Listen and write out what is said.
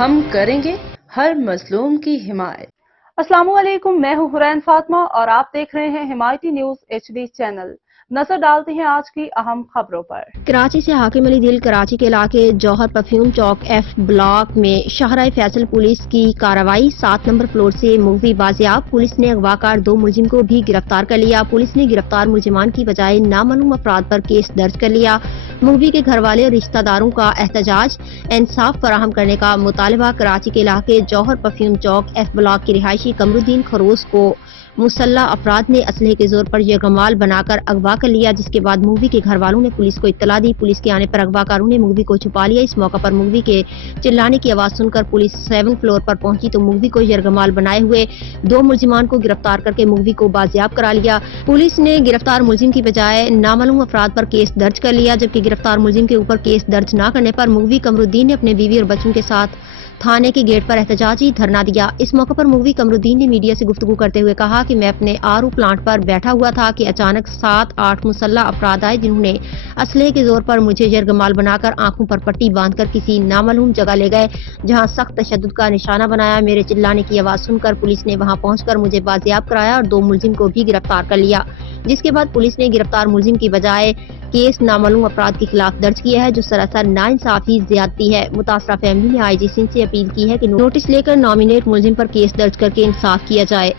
ہم کریں گے ہر مظلوم کی حمایت۔ السلام علیکم، میں ہوں حرین فاطمہ اور آپ دیکھ رہے ہیں حمایتی نیوز HD چینل۔ نظر ڈالتے ہیں آج کی اہم خبروں پر۔ کراچی سے حاکم علی دل کراچی کے علاقے جوہر پرفیوم چوک F بلاک میں شاہراہ فیصل پولیس کی کارروائی، 7 نمبر فلور سے مووی بازیاب، پولیس نے اغوا کار 2 ملزم کو بھی گرفتار کر لیا۔ پولیس نے گرفتار ملزمان کی بجائے نامعلوم افراد پر کیس درج کر لیا۔ مووی کے گھر والے اور رشتہ داروں کا احتجاج، انصاف فراہم کرنے کا مطالبہ۔ کراچی کے علاقے جوہر پرفیوم چوک F بلاک کے رہائشی قمرالدین خروس کو مسلح افراد نے اسلحے کے زور پر یرغمال بنا کر اغوا کر لیا، جس کے بعد مووی کے گھر والوں نے پولیس کو اطلاع دی۔ پولیس کے آنے پر اغوا کاروں نے مووی کو چھپا لیا۔ اس موقع پر مووی کے چلانے کی آواز سن کر پولیس 7 فلور پر پہنچی تو مووی کو یرغمال بنائے ہوئے 2 ملزمان کو گرفتار کر کے مووی کو بازیاب کرا لیا۔ پولیس نے گرفتار ملزم کی بجائے نامعلوم افراد پر کیس درج کر لیا، جبکہ گرفتار ملزم کے اوپر کیس درج نہ کرنے پر مووی قمرالدین نے اپنے بیوی اور بچوں کے ساتھ تھانے کے گیٹ پر احتجاجی دھرنا دیا۔ اس موقع پر مووی قمرالدین نے میڈیا سے گفتگو کرتے ہوئے کہا کہ میں اپنے RO پلانٹ پر بیٹھا ہوا تھا کہ اچانک 7-8 مسلح افراد آئے، جنہوں نے اسلحے کے زور پر مجھے یرغمال بنا کر آنکھوں پر پٹی باندھ کر کسی نامعلوم جگہ لے گئے، جہاں سخت تشدد کا نشانہ بنایا۔ میرے چلانے کی آواز سن کر پولیس نے وہاں پہنچ کر مجھے بازیاب کرایا اور 2 ملزم کو بھی گرفتار کر لیا، جس کے بعد پولیس نے گرفتار ملزم کی بجائے کیس نامعلوم افراد کے خلاف درج کیا ہے، جو سراسر ناانصافی زیادتی ہے۔ متاثرہ فیملی نے IG سندھ سے اپیل کی ہے کہ نوٹس لے کر نامینیٹ ملزم پر کیس درج کر کے انصاف کیا جائے۔